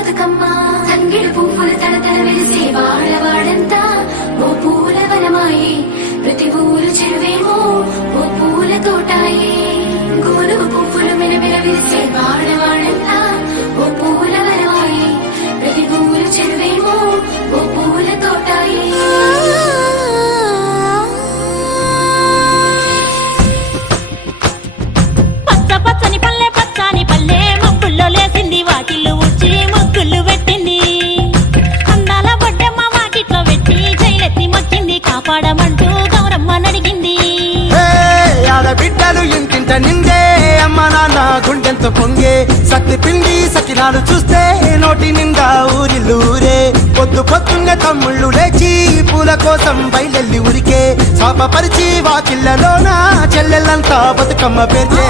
బతుకమ్మ తంగిడు పువ్వులు తడతడ వెలిసే వాడవాడంతా ఓ పూల వనమాయే ప్రతి ఊరు చెరువేమో ఓ పూల తోటాయే గుమలుగు పువ్వులు మెరమెర వెలిసే వాడవాడంతా ఓ పూల వనమాయే ప్రతి ఊరు చెరువేమో ఓ పూల తోటాయే పచ్చని పల్లె పచ్చని పల్లె మబ్బుల్లో లేసింది వాకిళ్ళు ఊడ్చి ముగ్గులు పెట్టింది అందాల బొడ్డమ్మ వాకిట్లో పెట్టి జైలెత్తి మొక్కింది కాపాడమంటూ గౌరమ్మ నడిగింది ఆడబిడ్డలు ఇంటింట నిందే అమ్మ నాన్న గుండెంతో పొంగే సత్తి పిండి సకినాలు చూస్తే నోటి నిండా ఊరిల్లూరే పొద్దు పొద్దున్న తమ్ముళ్ళు లేచి పూల కోసం బయలెల్లి ఉరికే శాపపరిచి వాకిళ్ళలోన చెల్లెళ్ళంతా బతుకమ్మ పేర్చే